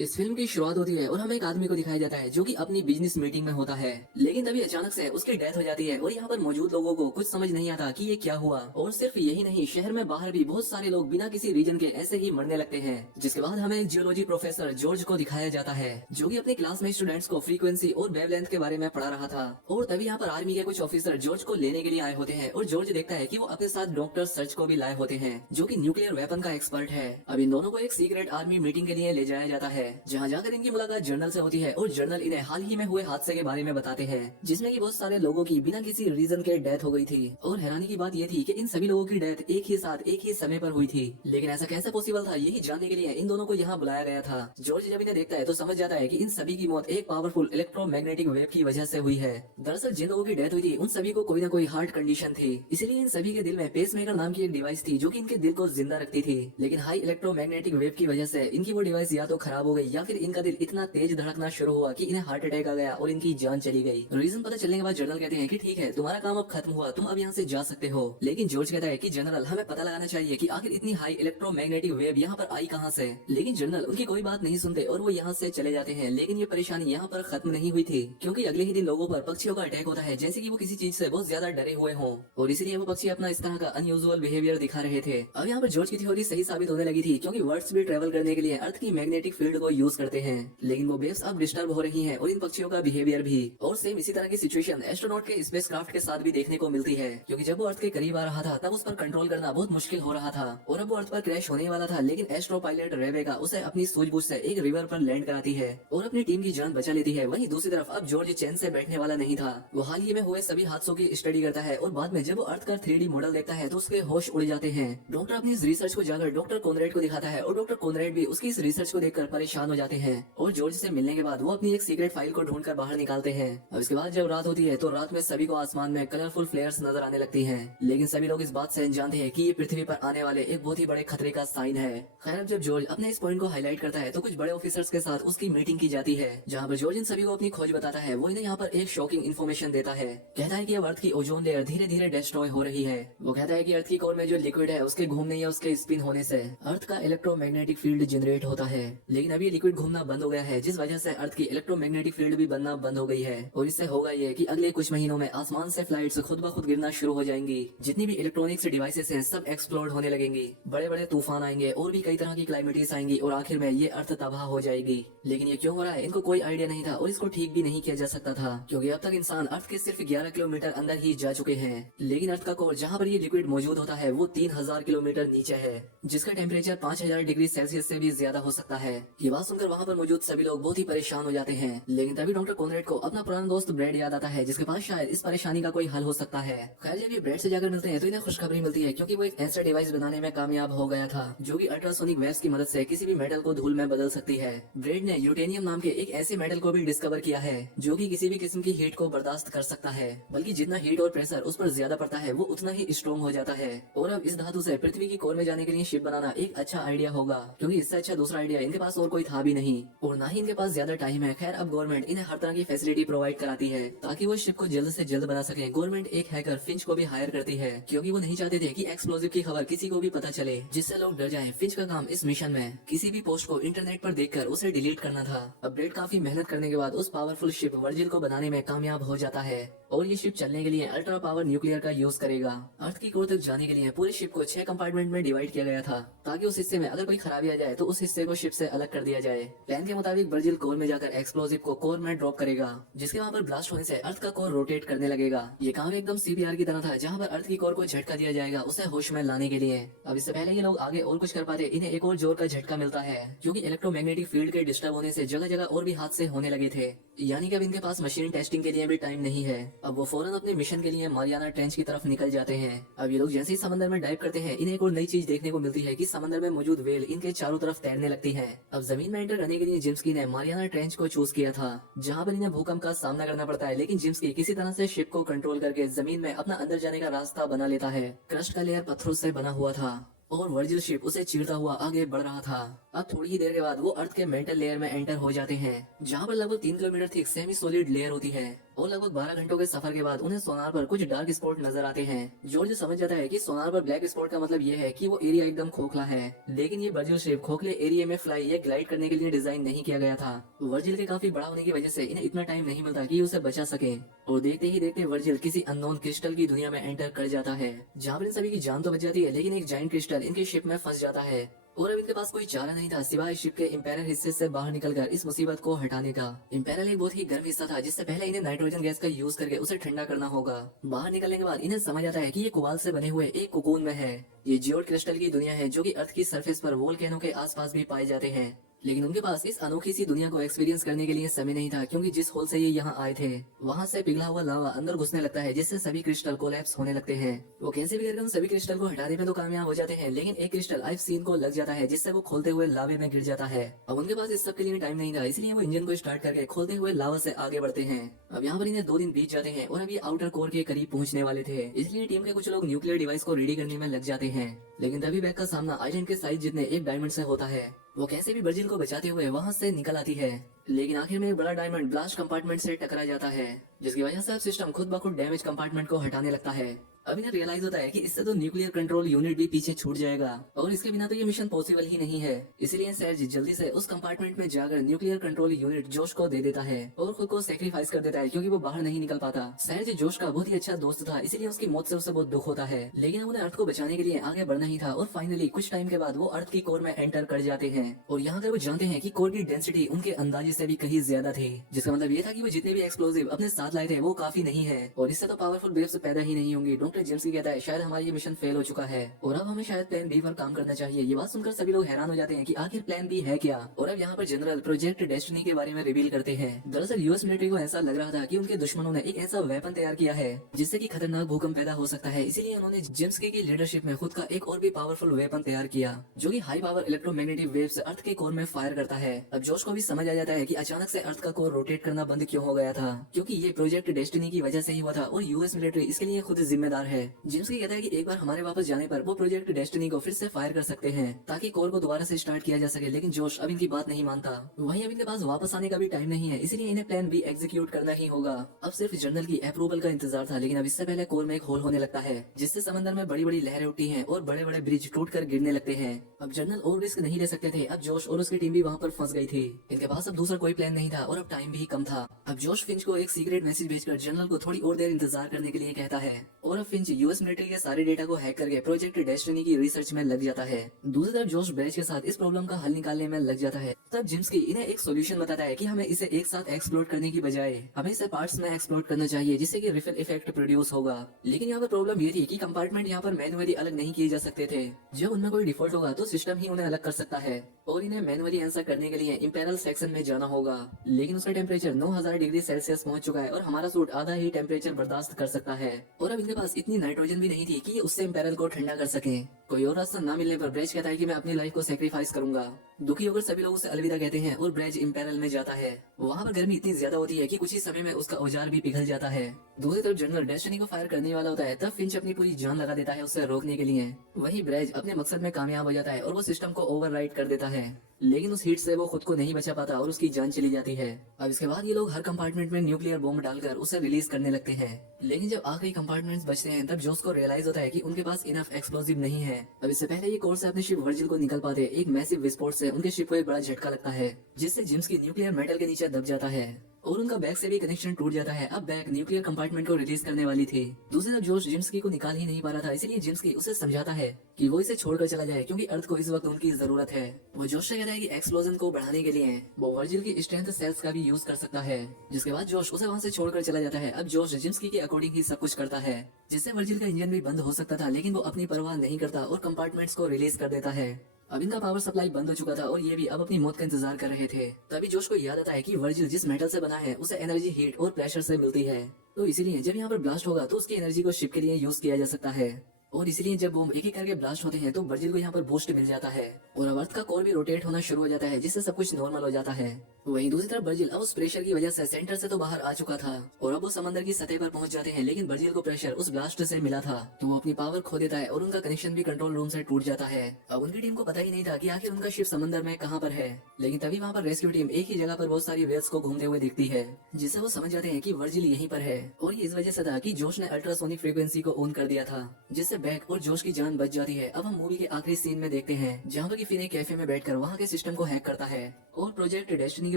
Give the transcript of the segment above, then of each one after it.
इस फिल्म की शुरुआत होती है और हमें एक आदमी को दिखाया जाता है जो कि अपनी बिजनेस मीटिंग में होता है, लेकिन तभी अचानक से उसकी डेथ हो जाती है और यहाँ पर मौजूद लोगों को कुछ समझ नहीं आता कि ये क्या हुआ। और सिर्फ यही नहीं, शहर में बाहर भी बहुत सारे लोग बिना किसी रीजन के ऐसे ही मरने लगते हैं। जिसके बाद हमें एक जियोलॉजी प्रोफेसर जॉर्ज को दिखाया जाता है जो कि अपने क्लास में स्टूडेंट्स को फ्रीक्वेंसी और वेवलेंथ के बारे में पढ़ा रहा था। और तभी यहाँ पर आर्मी के कुछ ऑफिसर जॉर्ज को लेने के लिए आए होते हैं और जॉर्ज देखता है कि वो अपने साथ डॉक्टर सर्च को भी लाए होते हैं जो कि न्यूक्लियर वेपन का एक्सपर्ट है। अब इन दोनों को एक सीक्रेट आर्मी मीटिंग के लिए ले जाया जाता है जहाँ जाकर इनकी मुलाकात जर्नल से होती है और जर्नल इन्हें हाल ही में हुए हादसे के बारे में बताते हैं जिसमें कि बहुत सारे लोगों की बिना किसी रीजन के डेथ हो गई थी। और हैरानी की बात यह थी कि इन सभी लोगों की डेथ एक ही साथ एक ही समय पर हुई थी। लेकिन ऐसा कैसे पॉसिबल था, यही जानने के लिए इन दोनों को यहाँ बुलाया गया था। जॉर्ज जब इन्हें देखता है तो समझ जाता है कि इन सभी की मौत एक पावरफुल इलेक्ट्रोमैग्नेटिक वेव की वजह से हुई है। दरअसल जिन लोगों की डेथ हुई थी उन सभी को कोई ना कोई हार्ट कंडीशन थी, इसलिए इन सभी के दिल में पेसमेकर नाम की एक डिवाइस थी जो कि इनके दिल को जिंदा रखती थी। लेकिन हाई इलेक्ट्रोमैग्नेटिक वेव की वजह से इनकी वो डिवाइस या तो खराब हो गई या फिर इनका दिल इतना तेज धड़कना शुरू हुआ कि इन्हें हार्ट अटैक आ गया और इनकी जान चली गई। रीजन पता चलने के बाद जनरल कहते हैं कि ठीक है, तुम्हारा काम अब खत्म हुआ, तुम अब यहाँ से जा सकते हो। लेकिन जॉर्ज कहता है कि जनरल, हमें पता लगाना चाहिए कि आखिर इतनी हाई इलेक्ट्रोमैग्नेटिक वेव यहाँ पर आई कहाँ से। लेकिन जनरल उनकी कोई बात नहीं सुनते और वो यहाँ से चले जाते हैं। लेकिन ये परेशानी यहाँ पर खत्म नहीं हुई थी, क्योंकि अगले ही दिन लोगों पर पक्षियों का अटैक होता है जैसे कि वो किसी चीज से बहुत ज्यादा डरे हुए हों, और इसीलिए वो पक्षी अपना इस तरह का अनयूजुअल बिहेवियर दिखा रहे थे। अब यहाँ पर जॉर्ज की थ्योरी सही साबित होने लगी थी, क्योंकि वर्ड्स भी ट्रेवल करने के लिए अर्थ की मैग्नेटिक फील्ड को यूज करते हैं। लेकिन वो वेव्स अब डिस्टर्ब हो रही हैं और इन पक्षियों का बिहेवियर भी। और सेम इसी तरह की सिचुएशन एस्ट्रोनॉट के स्पेसक्राफ्ट के साथ भी देखने को मिलती है, क्योंकि जब वो अर्थ के करीब आ रहा था तब उस पर कंट्रोल करना बहुत मुश्किल हो रहा था और अब वो अर्थ पर क्रैश होने वाला था। लेकिन एस्ट्रो पायलट रेबेका उसे अपनी सूझबूझ से एक रिवर पर लैंड कराती है और अपनी टीम की जान बचा लेती है। वहीं दूसरी तरफ अब जॉर्ज चैन से बैठने वाला नहीं था। वो हाल ही में हुए सभी हादसों की स्टडी करता है और बाद में जब वो अर्थ का 3D मॉडल देखता है तो उसके होश उड़ जाते हैं। डॉक्टर अपनी इस रिसर्च को जाकर डॉक्टर कॉनरेड को दिखाता है और डॉक्टर कॉनरेड भी उसकी इस रिसर्च को देखकर परेशान हो जाते हैं। और जॉर्ज से मिलने के बाद वो अपनी एक सीक्रेट फाइल को ढूंढकर बाहर निकालते हैं। अब इसके बाद जब रात होती है तो रात में सभी को आसमान में कलरफुल फ्लेयर्स नजर आने लगती हैं। लेकिन सभी लोग इस बात से अनजान थे कि ये पृथ्वी पर आने वाले एक बहुत ही बड़े खतरे का साइन है। खैर, जब जॉर्ज अपने इस पॉइंट को हाईलाइट करता है तो कुछ बड़े ऑफिसर्स के साथ उसकी मीटिंग की जाती है, जहाँ पर जॉर्ज इन सभी को अपनी खोज बताता है। वो इन्हें यहाँ पर एक शॉकिंग इन्फॉर्मेशन देता है। कहता है कि अब अर्थ की ओजोन लेयर धीरे धीरे डिस्ट्रॉय हो रही है। वो कहता है कि अर्थ की कोर में जो लिक्विड है उसके घूमने या उसके स्पिन होने से अर्थ का इलेक्ट्रोमैग्नेटिक फील्ड जनरेट होता है। लेकिन अभी लिक्विड घूमना बंद हो गया है, जिस वजह से अर्थ की इलेक्ट्रोमैग्नेटिक फील्ड भी बनना बंद हो गई है। और इससे होगा ये कि अगले कुछ महीनों में आसमान से फ्लाइट्स खुद ब खुद गिरना शुरू हो जाएंगी। जितनी भी इलेक्ट्रॉनिक्स डिवाइसेस हैं सब एक्सप्लोड होने लगेंगी, बड़े बड़े तूफान आएंगे और भी कई तरह की क्लाइमेटीज आएंगी और आखिर में ये अर्थ तबाह हो जाएगी। लेकिन ये क्यों हो रहा है इनको कोई आइडिया नहीं था और इसको ठीक भी नहीं किया जा सकता था, क्योंकि अब तक इंसान अर्थ के सिर्फ 11 किलोमीटर अंदर ही जा चुके हैं। लेकिन अर्थ का कोर जहाँ पर ये लिक्विड मौजूद होता है वो 3000 किलोमीटर नीचे है, जिसका टेम्परेचर 5000 डिग्री सेल्सियस से भी ज्यादा हो सकता है। ये बात सुनकर वहाँ पर मौजूद सभी लोग बहुत ही परेशान हो जाते हैं। लेकिन तभी डॉक्टर कॉनरेड को अपना पुराना दोस्त ब्रेड याद आता है, जिसके पास शायद इस परेशानी का कोई हल हो सकता है। खैर, जब ये ब्रेड से जाकर मिलते हैं तो इन्हें खुशखबरी मिलती है, क्योंकि वो एक ऐसा डिवाइस बनाने में कामयाब हो गया था जो कि अल्ट्रासोनिक वेव्स की मदद से किसी भी मेटल को धूल में बदल सकती है। ब्रेड ने यूटेनियम नाम के एक ऐसे मेटल को भी डिस्कवर किया है जो कि किसी भी किस्म की हीट को बर्दाश्त कर सकता है, बल्कि जितना हीट और प्रेशर उस पर ज्यादा पड़ता है वो उतना ही स्ट्रॉन्ग हो जाता है। और अब इस धातु से पृथ्वी की कोर में जाने के लिए शिप बनाना एक अच्छा आइडिया होगा, क्योंकि इससे अच्छा दूसरा आइडिया इनके पास और कोई था भी नहीं और ना ही इनके पास ज्यादा टाइम है। खैर, अब गवर्नमेंट इन्हें हर तरह की फैसिलिटी प्रोवाइड कराती है ताकि वो शिप को जल्द से जल्द बना सके। गवर्नमेंट एक हैकर फिंच को भी हायर करती है, क्योंकि वो नहीं चाहते थे कि एक्सप्लोजिव की खबर किसी को भी पता चले जिससे लोग डर जाएं। फिंच का काम इस मिशन में किसी भी पोस्ट को इंटरनेट पर देखकर उसे डिलीट करना था। अपडेट काफी मेहनत करने के बाद उस पावरफुल शिप वर्जिल को बनाने में कामयाब हो जाता है और ये शिप चलने के लिए अल्ट्रा पावर न्यूक्लियर का यूज करेगा। अर्थ की कोर तक जाने के लिए पूरे शिप को 6 कंपार्टमेंट में डिवाइड किया गया था, ताकि उस हिस्से में अगर कोई खराबी आ जाए तो उस हिस्से को शिप से अलग कर दिया जाए। प्लान के मुताबिक वर्जिल कोर में जाकर एक्सप्लोजिव को कोर में ड्रॉप करेगा, जिसके वहाँ पर ब्लास्ट होने से अर्थ का कोर रोटेट करने लगेगा। ये काम एकदम CPR की तरह था, जहाँ पर अर्थ की कोर को झटका दिया जाएगा उसे होश में लाने के लिए। अब इससे पहले ये लोग आगे और कुछ कर पाते, इन्हें एक और जोर का झटका मिलता है, क्योंकि इलेक्ट्रोमैग्नेटिक फील्ड के डिस्टर्ब होने से जगह जगह और भी हादसे होने लगे थे। यानी कि अब इनके पास मशीन टेस्टिंग के लिए भी टाइम नहीं है। अब वो फौरन अपने मिशन के लिए मारियाना ट्रेंच की तरफ निकल जाते हैं। अब ये लोग जैसे ही समंदर में डाइव करते हैं, इन्हें एक और नई चीज देखने को मिलती है कि समंदर में मौजूद वेल इनके चारों तरफ तैरने लगती है। अब जमीन में एंटर करने के लिए जिम्स्की ने मारियाना ट्रेंच को चूज किया था, जहाँ पर इन्हें भूकंप का सामना करना पड़ता है। लेकिन जिम्स्की किसी तरह से शिप को कंट्रोल करके जमीन में अपना अंदर जाने का रास्ता बना लेता है। क्रस्ट का लेयर पत्थरों से बना हुआ था और वर्जिल शिप उसे चीरता हुआ आगे बढ़ रहा था। अब थोड़ी ही देर के बाद वो अर्थ के मेंटल लेयर में एंटर हो जाते हैं, जहाँ पर लगभग 3 kilometre thick semi solid layer होती है। और लगभग 12 घंटों के सफर के बाद उन्हें सोनार पर कुछ डार्क स्पॉट नजर आते हैं। जॉर्ज समझ जाता है कि सोनार पर ब्लैक स्पॉट का मतलब ये है कि वो एरिया एकदम खोखला है, लेकिन ये वर्जिल शिप खोखले एरिया में फ्लाई या ग्लाइड करने के लिए डिजाइन नहीं किया गया था। वर्जिल के काफी बड़ा होने की वजह से इन्हें इतना टाइम नहीं मिलता कि उसे बचा सके, और देखते ही देखते वर्जिल किसी अननोन क्रिस्टल की दुनिया में एंटर कर जाता है, जहाँ पर इन सभी की जान तो बच जाती है, लेकिन एक जाइंट क्रिस्टल इनके शिप में फंस जाता है। और अब इनके पास कोई चारा नहीं था सिवाय शिप के इंपेरियल हिस्से से बाहर निकलकर इस मुसीबत को हटाने का। इंपेरियल एक बहुत ही गर्म हिस्सा था, जिससे पहले इन्हें नाइट्रोजन गैस का यूज करके उसे ठंडा करना होगा। बाहर निकलने के बाद इन्हें समझ आता है कि ये कोबाल्ट से बने हुए एक कोकून में है। ये जियोड क्रिस्टल की दुनिया है, जो कि अर्थ की सरफेस पर वोल्केनो के आसपास भी पाए जाते हैं। लेकिन उनके पास इस अनोखी सी दुनिया को एक्सपीरियंस करने के लिए समय नहीं था, क्योंकि जिस होल से ये यहाँ आए थे वहाँ से पिघला हुआ लावा अंदर घुसने लगता है, जिससे सभी क्रिस्टल कोलैप्स होने लगते हैं। वो कैसे भी करके उन सभी क्रिस्टल को हटाने में तो कामयाब हो जाते हैं, लेकिन एक क्रिस्टल आइफ सीन को लग जाता है, जिससे वो खोलते हुए लावे में गिर जाता है। अब उनके पास इस सब के लिए टाइम नहीं था, इसलिए वो इंजन को स्टार्ट करके खोलते हुए लावा से आगे बढ़ते हैं। अब यहाँ पर इन्हें 2 दिन बीत जाते हैं और अब ये आउटर कोर के करीब पहुँचने वाले थे, इसलिए टीम के कुछ लोग न्यूक्लियर डिवाइस को रेडी करने में लग जाते हैं। लेकिन तभी बैग का सामना आइलैंड के साइज जितने एक डायमंड से होता है। वो कैसे भी वर्जिल को बचाते हुए वहाँ से निकल आती है, लेकिन आखिर में एक बड़ा डायमंड ब्लास्ट कंपार्टमेंट से टकरा जाता है, जिसकी वजह से अब सिस्टम खुद ब खुद डैमेज कंपार्टमेंट को हटाने लगता है। अब इन्हें रियलाइज होता है कि इससे तो न्यूक्लियर कंट्रोल यूनिट भी पीछे छूट जाएगा, और इसके बिना तो ये मिशन पॉसिबल ही नहीं है। इसलिए सर्ज जल्दी से उस कंपार्टमेंट में जाकर न्यूक्लियर कंट्रोल यूनिट जोश को दे देता है और खुद को सेक्रीफाइस कर देता है, क्योंकि वो बाहर नहीं निकल पाता। सर्ज जोश का बहुत ही अच्छा दोस्त था, इसलिए उसकी मौत से उसे बहुत दुख होता है, लेकिन उन्हें अर्थ को बचाने के लिए आगे बढ़ना ही था। और फाइनली कुछ टाइम के बाद वो अर्थ की कोर में एंटर कर जाते हैं, और यहाँ कर वो जानते हैं कि कोर की डेंसिटी उनके अंदाजे से भी कहीं ज्यादा थी, जिसका मतलब ये था कि वो जितने भी एक्सप्लोसिव अपने साथ लाए थे वो काफी नहीं है, और इससे तो पावरफुल वेव्स पैदा ही नहीं होंगी। डॉक्टर जेम्स की कहता है शायद हमारा ये मिशन फेल हो चुका है और अब हमें शायद प्लान बी पर काम करना चाहिए। ये बात सुनकर सभी लोग हैरान हो जाते हैं कि आखिर प्लान बी है क्या, और अब यहाँ पर जनरल प्रोजेक्ट डेस्टिनी के बारे में रिवील करते हैं। दरअसल यूएस मिलिट्री को ऐसा लग रहा था कि उनके दुश्मनों ने एक ऐसा वेपन तैयार किया है जिससे कि खतरनाक भूकंप पैदा हो सकता है, इसीलिए उन्होंने जेम्स की लीडरशिप में खुद का एक और भी पावरफुल वेपन तैयार किया, जो कि हाई पावर इलेक्ट्रोमैग्नेटिक वेव्स अर्थ के कोर में फायर करता है। अब जोश को भी समझ आ जाता है कि अचानक से अर्थ का कोर रोटेट करना बंद क्यों हो गया था, क्योंकि ये प्रोजेक्ट डेस्टिनी की वजह से ही हुआ था और यूएस मिलिट्री इसके लिए खुद जिम्मेदार है। जेम्स की कहता है कि एक बार हमारे वापस जाने पर वो प्रोजेक्ट डेस्टिनी को फिर से फायर कर सकते हैं ताकि कोर को दोबारा से स्टार्ट किया जा सके, लेकिन जोश अब इनकी बात नहीं मानता। वहीं अब इनके पास वापस आने का भी टाइम नहीं है, इसलिए इन्हें प्लान बी एग्जीक्यूट करना ही होगा। अब सिर्फ जनरल की अप्रूवल का इंतजार था, लेकिन अब इससे पहले कोर में एक होल होने लगता है, जिससे समंदर में बड़ी बड़ी लहरें उठती हैं और बड़े बड़े ब्रिज टूट कर गिरने लगते हैं। अब जनरल और रिस्क नहीं ले सकते थे, अब जोश और उसकी टीम भी वहाँ पर फंस गई थी। इनके पास अब दूसरा कोई प्लान नहीं था और अब टाइम भी कम था। अब जोश फिंच को एक सीक्रेट मैसेज भेजकर जनरल को थोड़ी और देर इंतजार करने के लिए कहता है, और अब फिंच यूएस मिलिट्री के सारे डेटा को हैक करके प्रोजेक्ट डेस्टिनी की रिसर्च में लग जाता है। दूसरी तरफ जोश ब्रेज के साथ इस प्रॉब्लम का हल निकालने में लग जाता है। तब जिम्स की इन्हें एक सॉल्यूशन बताता है कि हमें इसे एक साथ एक्सप्लोर करने की बजाय हमें इसे पार्ट्स में एक्सप्लोर करना चाहिए, जिससे कि रिफिल इफेक्ट प्रोड्यूस होगा। लेकिन यहाँ पर प्रॉब्लम ये थी कि कंपार्टमेंट यहाँ पर मैनुअली अलग नहीं किए जा सकते थे। जब उनमें कोई डिफॉल्ट होगा तो सिस्टम ही उन्हें अलग कर सकता है, और इन्हें मैनुअली आंसर करने के लिए इंपेरियल सेक्शन में जाना होगा। लेकिन उसका टेम्परेचर 9000 डिग्री सेल्सियस पहुंच चुका है और हमारा सूट आधा ही टेम्परेचर बर्दाश्त कर सकता है, और अब इनके पास इतनी नाइट्रोजन भी नहीं थी कि ये उससे इंपेरियल को ठंडा कर सके। कोई और रास्ता न मिलने पर ब्रेज कहता है कि मैं अपनी लाइफ को सेक्रीफाइस करूंगा। दुखी होकर सभी लोग उसे अलविदा कहते हैं और ब्रेज इंपेरियल में जाता है। वहाँ पर गर्मी इतनी ज्यादा होती है कि कुछ ही समय में उसका औजार भी पिघल जाता है। दूसरी तरफ जनरल डेस्टिनी को फायर करने वाला होता है, तब फिंच अपनी पूरी जान लगा देता है उसे रोकने के लिए। वहीं ब्रेज अपने मकसद में कामयाब हो जाता है और वो सिस्टम को ओवरराइड कर देता है, लेकिन उस हीट से वो खुद को नहीं बचा पाता और उसकी जान चली जाती है। अब इसके बाद ये लोग हर कंपार्टमेंट में न्यूक्लियर बॉम्ब डालकर उसे रिलीज करने लगते हैं, लेकिन जब आखिरी कंपार्टमेंट्स बचते हैं तब जोश को रियलाइज होता है कि उनके पास इनफ एक्सप्लोसिव नहीं है। अब इससे पहले ये कोर से अपने शिप वर्जिल को निकल पाते एक मैसिव विस्फोट से उनके शिप को एक बड़ा झटका लगता है, जिससे जिम्स की न्यूक्लियर मेटल के नीचे दब जाता है और उनका बैग से भी कनेक्शन टूट जाता है। अब बैग न्यूक्लियर कंपार्टमेंट को रिलीज करने वाली थी। दूसरी तरफ जोश जिम्सकी को निकाल ही नहीं पा रहा था, इसलिए जिम्सकी उसे समझाता है कि वो इसे छोड़कर चला जाए, क्योंकि अर्थ को इस वक्त उनकी जरूरत है। वो जोश से कहता है कि एक्सप्लोजन को बढ़ाने के लिए वो वर्जिल की स्ट्रेंथ सेल्स का भी यूज कर सकता है, जिसके बाद जोश उसे वहाँ से छोड़कर चला जाता है। अब जोश जिम्सकी के अकॉर्डिंग ही सब कुछ करता है, जिससे वर्जिल का इंजन भी बंद हो सकता था, लेकिन वो अपनी परवाह नहीं करता और कंपार्टमेंट्स को रिलीज कर देता है। अब इनका पावर सप्लाई बंद हो चुका था और ये भी अब अपनी मौत का इंतजार कर रहे थे। तभी जोश को याद आता है कि वर्जिल जिस मेटल से बना है उसे एनर्जी हीट और प्रेशर से मिलती है, तो इसीलिए जब यहाँ पर ब्लास्ट होगा तो उसकी एनर्जी को शिप के लिए यूज किया जा सकता है, और इसीलिए जब बॉम्ब एक एक करके ब्लास्ट होते हैं तो वर्जिल को यहाँ पर बूस्ट मिल जाता है और अब अर्थ का कोर भी रोटेट होना शुरू हो जाता है, जिससे सब कुछ नॉर्मल हो जाता है। वहीं दूसरी तरफ बर्जिल अब उस प्रेशर की वजह से सेंटर से तो बाहर आ चुका था और अब वो समंदर की सतह पर पहुंच जाते हैं, लेकिन बर्जिल को प्रेशर उस ब्लास्ट से मिला था तो वो अपनी पावर खो देता है और उनका कनेक्शन भी कंट्रोल रूम से टूट जाता है। अब उनकी टीम को पता ही नहीं था कि आखिर उनका शिप समंदर में कहां पर है, लेकिन तभी वहां पर रेस्क्यू टीम एक ही जगह पर बहुत सारी वेल्स को घूमते हुए दिखती है, जिससे वो समझ जाते हैं कि वर्जिल यहीं पर है। और ये इस वजह से था कि जोश ने अल्ट्रासोनिक फ्रीक्वेंसी को ऑन कर दिया था, जिससे बैक और जोश की जान बच जाती है। अब हम मूवी के आखिरी सीन में देखते हैं जहाँ पर फिन एक कैफे में बैठकर वहाँ के सिस्टम को हैक करता है और प्रोजेक्ट डेस्टिनी के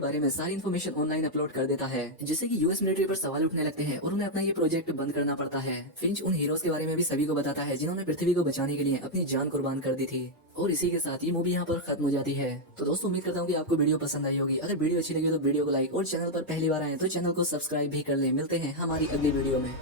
बारे में सारी इन्फॉर्मेशन ऑनलाइन अपलोड कर देता है, जिससे कि यूएस मिलिट्री पर सवाल उठने लगते हैं और उन्हें अपना ये प्रोजेक्ट बंद करना पड़ता है। फिंच उन हीरोज के बारे में भी सभी को बताता है जिन्होंने पृथ्वी को बचाने के लिए अपनी जान कुर्बान कर दी थी। और इसी के साथ ये मूवी यहाँ पर खत्म हो जाती है। तो दोस्तों उम्मीद करता हूँ कि आपको वीडियो पसंद आई होगी। अगर वीडियो अच्छी लगी तो वीडियो को लाइक और चैनल पर पहली बार आए तो चैनल को सब्सक्राइब भी कर ले। मिलते हैं हमारी अगली वीडियो में।